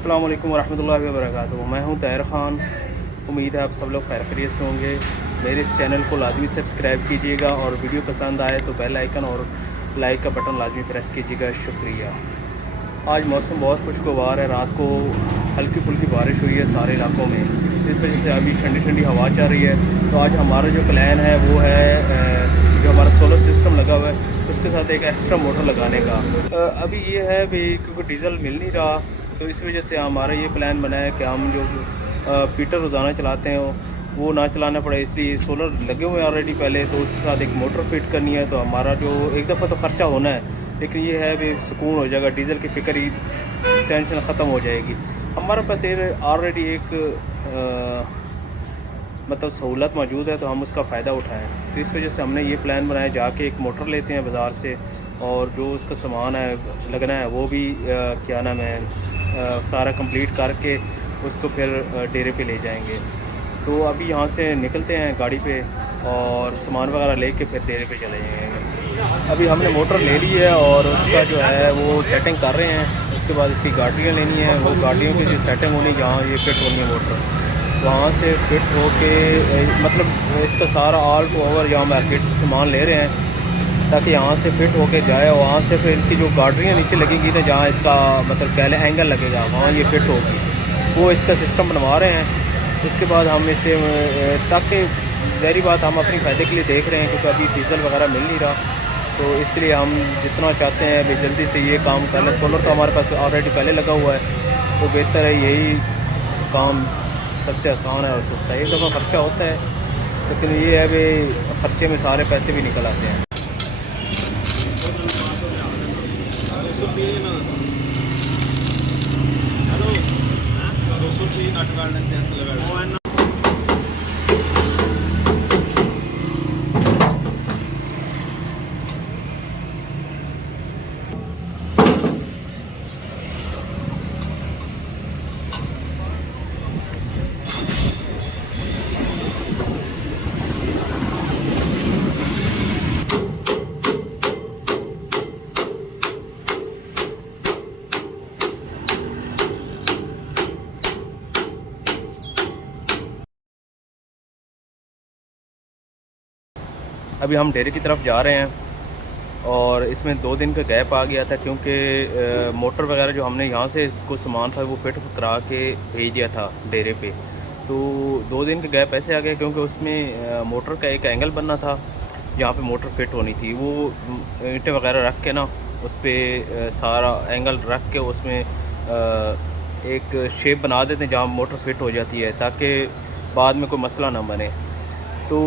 अस्सलाम वालेकुम वरहमतुल्लाहि वबरकातुहू। मैं हूं ताहिर ख़ान। उम्मीद है आप सब लोग खैर खैरियत से होंगे। मेरे इस चैनल को लाजमी सब्सक्राइब कीजिएगा और वीडियो पसंद आए तो बेल आइकन और लाइक का बटन लाजमी प्रेस कीजिएगा। शुक्रिया। आज मौसम बहुत खुशगवार है। रात को हल्की फुल्की बारिश हुई है सारे इलाकों में, इस वजह से अभी ठंडी ठंडी हवा चल रही है। तो आज हमारा जो प्लान है वो है जो हमारा सोलर सिस्टम लगा हुआ है उसके साथ एक एक्स्ट्रा मोटर लगाने का। अभी ये है भी क्योंकि डीज़ल मिल नहीं रहा, तो इस वजह से हमारा ये प्लान बना है कि हम जो हीटर रोज़ाना चलाते हैं वो ना चलाना पड़े, इसलिए सोलर लगे हुए हैं ऑलरेडी पहले, तो उसके साथ एक मोटर फिट करनी है। तो हमारा जो एक दफ़ा तो ख़र्चा होना है, लेकिन ये है भी सुकून हो जाएगा, डीज़ल की फ़िक्र ही टेंशन ख़त्म हो जाएगी। हमारे पास ये ऑलरेडी एक मतलब सहूलत मौजूद है, तो हम उसका फ़ायदा उठाएं। तो इस वजह से हमने ये प्लान बनाया, जाके एक मोटर लेते हैं बाज़ार से और जो उसका सामान है लगना है वो भी क्या नाम है सारा कंप्लीट करके उसको फिर डेरे पे ले जाएंगे। तो अभी यहाँ से निकलते हैं गाड़ी पे और सामान वगैरह लेके फिर डेरे पे चले जाएंगे। अभी हमने मोटर ले ली है और उसका जो है वो सेटिंग कर रहे हैं। उसके बाद इसकी गाड़ियाँ लेनी है, वो गाड़ियों की जो सेटिंग होनी जहाँ ये फिट होनी है मोटर, वहाँ से फिट हो के मतलब इसका सारा ऑल ओवर यहाँ मार्केट से सामान ले रहे हैं ताकि यहाँ से फिट होके जाए। वहाँ से फिर इनकी जो गाड़ियाँ नीचे लगेंगी ना, जहाँ इसका मतलब पहले एंगल लगेगा वहाँ ये फिट होगी, वो इसका सिस्टम बनवा रहे हैं। उसके बाद हम इसे ताकि ज़ाहिर बात हम अपनी फ़ायदे के लिए देख रहे हैं क्योंकि अभी डीज़ल वगैरह मिल नहीं रहा, तो इसलिए हम जितना चाहते हैं अभी जल्दी से ये काम कर लें। सोलर तो हमारे पास ऑलरेडी पहले लगा हुआ है, तो बेहतर है यही काम सबसे आसान है और सस्ता है। एक दफ़ा ख़र्चा होता है, लेकिन ये है भी ख़र्चे में सारे पैसे भी निकल आते हैं। अभी हम डेरे की तरफ जा रहे हैं और इसमें 2 दिन का गैप आ गया था क्योंकि मोटर वगैरह जो हमने यहाँ से कुछ सामान था वो फिट करा के भेज दिया था डेरे पे। तो 2 दिन का गैप ऐसे आ गया क्योंकि उसमें मोटर का एक एंगल बनना था जहाँ पे मोटर फिट होनी थी। वो ईंटें वगैरह रख के ना उस पर सारा एंगल रख के उसमें एक शेप बना देते हैं जहाँ मोटर फिट हो जाती है ताकि बाद में कोई मसला ना बने। तो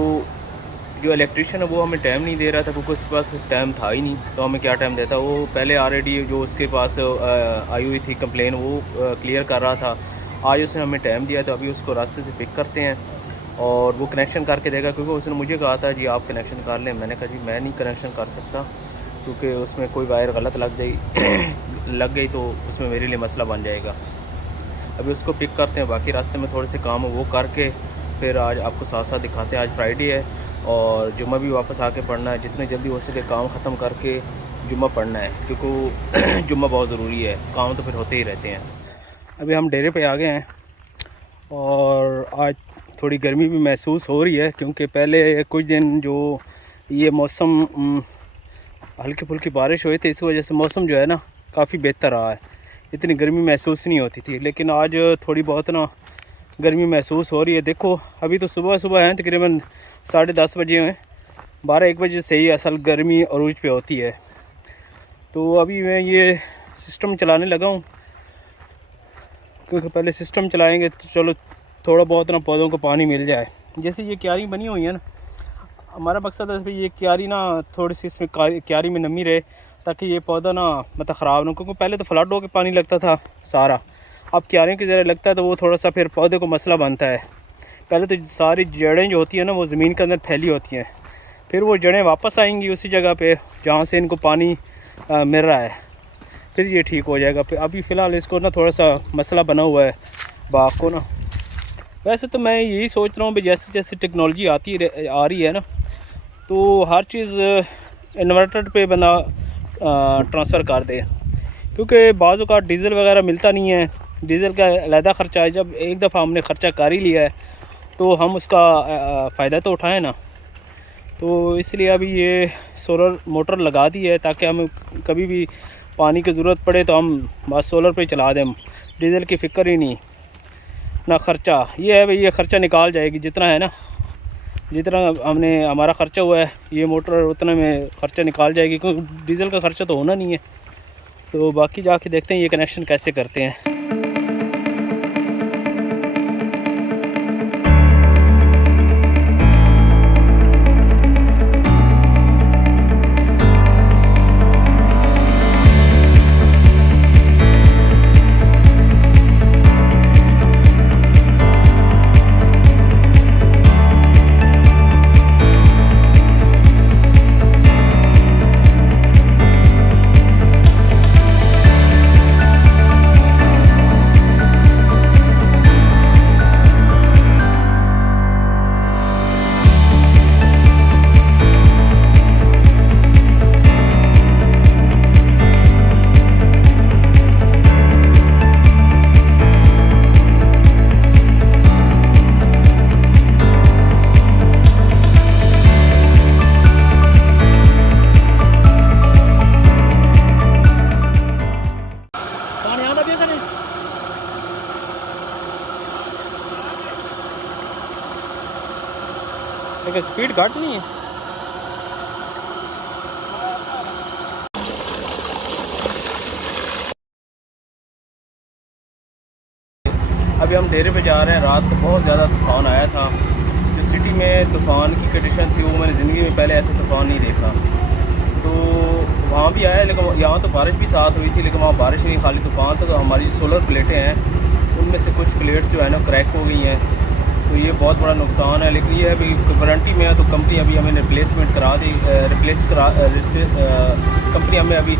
जो इलेक्ट्रीशियन है वो हमें टाइम नहीं दे रहा था क्योंकि उसके पास टाइम था ही नहीं, तो हमें क्या टाइम देता। वो पहले ऑलरेडी जो उसके पास आई हुई थी कंप्लेन वो क्लियर कर रहा था। आज उसने हमें टाइम दिया, तो अभी उसको रास्ते से पिक करते हैं और वो कनेक्शन करके देगा क्योंकि उसने मुझे कहा था जी आप कनेक्शन कर लें। मैंने कहा जी मैं नहीं कनेक्शन कर सकता क्योंकि उसमें कोई वायर गलत लग गई तो उसमें मेरे लिए मसला बन जाएगा। अभी उसको पिक करते हैं, बाकी रास्ते में थोड़े से काम वो करके फिर आज आपको साथ साथ दिखाते हैं। आज फ्राइडे है और जुम्मा भी वापस आके पढ़ना है, जितने जल्दी हो सके काम ख़त्म करके जुम्मा पढ़ना है क्योंकि जुम्मा बहुत ज़रूरी है, काम तो फिर होते ही रहते हैं। अभी हम डेरे पे आ गए हैं और आज थोड़ी गर्मी भी महसूस हो रही है क्योंकि पहले कुछ दिन जो ये मौसम हल्की फुल्की बारिश हुई थी, इस वजह से मौसम जो है ना काफ़ी बेहतर रहा है, इतनी गर्मी महसूस नहीं होती थी। लेकिन आज थोड़ी बहुत ना गर्मी महसूस हो रही है। देखो अभी तो सुबह सुबह हैं, तकरीबन 10:30 बजे हैं, 12-1 बजे से ही असल गर्मी अरूज पे होती है। तो अभी मैं ये सिस्टम चलाने लगा हूँ क्योंकि पहले सिस्टम चलाएंगे तो चलो थोड़ा बहुत ना पौधों को पानी मिल जाए। जैसे ये क्यारी बनी हुई है ना, हमारा मकसद है ये क्यारी ना थोड़ी सी इसमें क्यारी में नमी रहे ताकि ये पौधा ना मतलब ख़राब ना, क्योंकि पहले तो फ्लड होकर पानी लगता था सारा, अब क्यारियों की ज़रा लगता है तो वो थोड़ा सा फिर पौधे को मसला बनता है। पहले तो सारी जड़ें जो होती हैं ना वो ज़मीन के अंदर फैली होती हैं, फिर वो जड़ें वापस आएंगी उसी जगह पे जहाँ से इनको पानी मिल रहा है, फिर ये ठीक हो जाएगा। फिर अभी फ़िलहाल इसको ना थोड़ा सा मसला बना हुआ है बाग को ना। वैसे तो मैं यही सोच रहा हूँ भी जैसे जैसे टेक्नोलॉजी आ रही है ना, तो हर चीज़ इन्वर्टर पे बंदा ट्रांसफ़र कर दे क्योंकि बाज़ औक़ात डीज़ल वगैरह मिलता नहीं है डीज़ल का अलहदा ख़र्चा है। जब एक दफ़ा हमने ख़र्चा कर ही लिया है तो हम उसका फ़ायदा तो उठाएं ना। तो इसलिए अभी ये सोलर मोटर लगा दी है ताकि हमें कभी भी पानी की ज़रूरत पड़े तो हम बस सोलर पे चला दें, डीज़ल की फ़िक्र ही नहीं ना ख़र्चा। ये है भाई, ये ख़र्चा निकाल जाएगी जितना है ना, जितना हमने हमारा ख़र्चा हुआ है ये मोटर उतना में ख़र्चा निकाल जाएगी, क्योंकि डीज़ल का ख़र्चा तो होना नहीं है। तो बाकी जाके देखते हैं ये कनेक्शन कैसे करते हैं। लेकिन स्पीड घट नहीं है। अभी हम डेरे पे जा रहे हैं। रात को बहुत ज़्यादा तूफ़ान आया था। जो सिटी में तूफ़ान की कंडीशन थी वो मैंने ज़िंदगी में पहले ऐसे तूफ़ान नहीं देखा। तो वहाँ भी आया, लेकिन यहाँ तो बारिश भी साथ हुई थी, लेकिन वहाँ बारिश नहीं, खाली तूफ़ान था। तो हमारी जो सोलर प्लेटें हैं उनमें से कुछ प्लेट्स जो है ना क्रैक हो गई हैं, तो ये बहुत बड़ा नुकसान है। लेकिन ये अभी वारंटी में है तो कंपनी अभी हमें रिप्लेसमेंट करा दी, कंपनी हमें अभी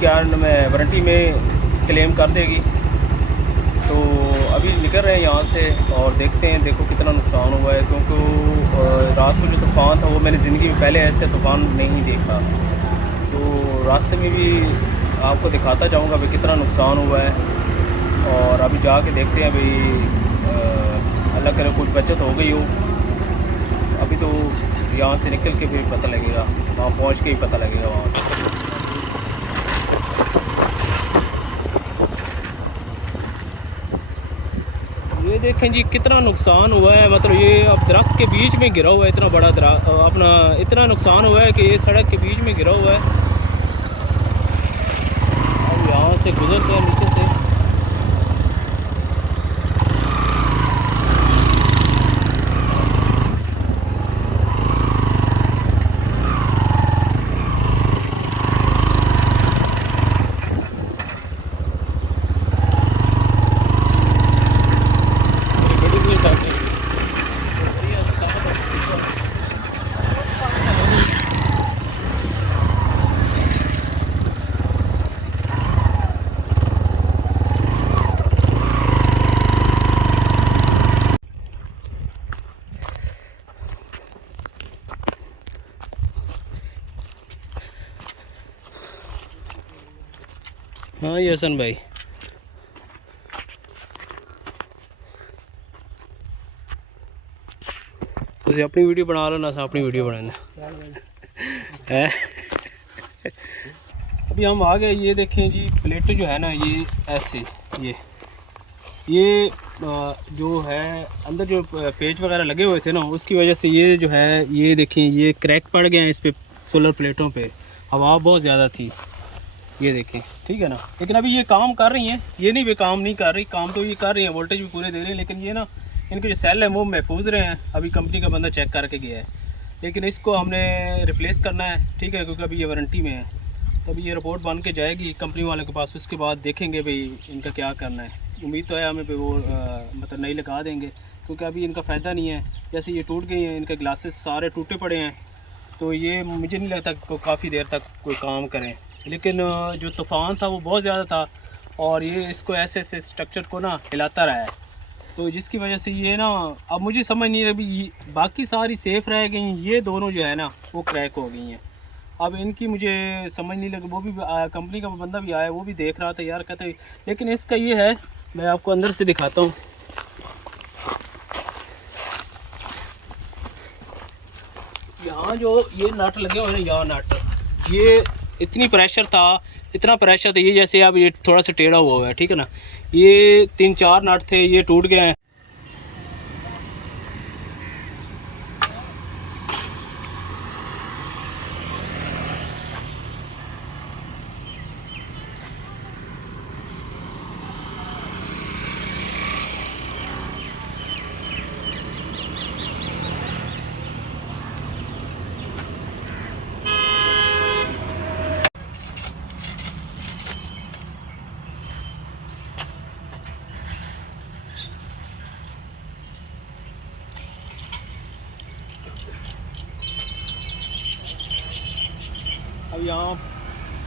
क्या में वारंटी में क्लेम कर देगी। तो अभी निकल रहे हैं यहाँ से और देखते हैं, देखो कितना नुकसान हुआ है, क्योंकि रात को जो तूफ़ान था वो मैंने ज़िंदगी में पहले ऐसे तूफ़ान नहीं देखा। तो रास्ते में भी आपको दिखाता जाऊँगा भाई कितना नुकसान हुआ है। और अभी जाके देखते हैं भाई, अल्लाह करे कुछ बचत हो गई हो। अभी तो यहाँ से निकल के फिर पता लगेगा, वहाँ पहुँच के ही पता लगेगा वहाँ से। ये देखें जी कितना नुकसान हुआ है, मतलब ये अब दरख्त के बीच में गिरा हुआ है, इतना बड़ा अपना इतना नुकसान हुआ है कि ये सड़क के बीच में गिरा हुआ है। अब यहाँ से गुजरते हैं नीचे से। हाँ ये हसन भाई, तुम अपनी वीडियो बना लो ना, अपनी वीडियो बनाना है। अभी हम आ गए। ये देखें जी प्लेट जो है ना, ये ऐसे ये जो है अंदर जो पेच वगैरह लगे हुए थे ना, उसकी वजह से ये जो है ये देखें ये क्रैक पड़ गए हैं इस पे, सोलर प्लेटों पे हवा बहुत ज़्यादा थी, ये देखें, ठीक है ना। लेकिन अभी ये काम कर रही हैं, ये नहीं भी काम नहीं कर रही, काम तो ये कर रही हैं, वोल्टेज भी पूरे दे रही हैं। लेकिन ये ना इनके जो सेल हैं वो महफूज रहे हैं, अभी कंपनी का बंदा चेक करके गया है। लेकिन इसको हमने रिप्लेस करना है, ठीक है, क्योंकि अभी ये वारंटी में है। तो अभी ये रिपोर्ट बन के जाएगी कंपनी वाले के पास, उसके बाद देखेंगे भाई इनका क्या करना है। उम्मीद तो है हमें भी वो मतलब नई लगा देंगे, क्योंकि अभी इनका फ़ायदा नहीं है। जैसे ये टूट गई हैं, इनके ग्लासेस सारे टूटे पड़े हैं, तो ये मुझे नहीं लगता कि काफ़ी देर तक कोई काम करें। लेकिन जो तूफ़ान था वो बहुत ज़्यादा था और ये इसको ऐसे ऐसे स्ट्रक्चर को ना हिलाता रहा है, तो जिसकी वजह से ये ना अब मुझे समझ नहीं, अभी बाकी सारी सेफ़ रह गई, ये दोनों जो है ना वो क्रैक हो गई हैं। अब इनकी मुझे समझ नहीं लगी, वो भी कंपनी का बंदा भी आया, वो भी देख रहा था यार, कहते लेकिन इसका ये है, मैं आपको अंदर से दिखाता हूँ। यहाँ जो ये नट लगे हुए हैं, यहाँ नट, ये इतनी प्रेशर था, इतना प्रेशर था, ये जैसे अब ये थोड़ा सा टेढ़ा हुआ है, ठीक है ना, ये 3-4 नट थे, ये टूट गए हैं। अब यहाँ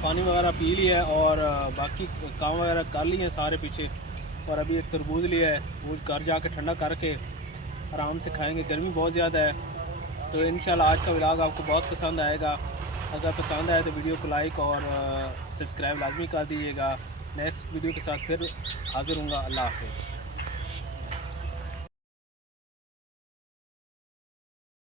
पानी वगैरह पी लिया है और बाकी काम वगैरह कर लिए हैं सारे पीछे, और अभी एक तरबूज लिया है, वो घर जाके ठंडा करके आराम से खाएंगे, गर्मी बहुत ज़्यादा है। तो इंशाल्लाह आज का व्लॉग आपको बहुत पसंद आएगा। अगर पसंद आए तो वीडियो को लाइक और सब्सक्राइब लाजमी कर दीजिएगा। नेक्स्ट वीडियो के साथ फिर हाज़िर हूँगा। अल्लाह हाफ़िज़।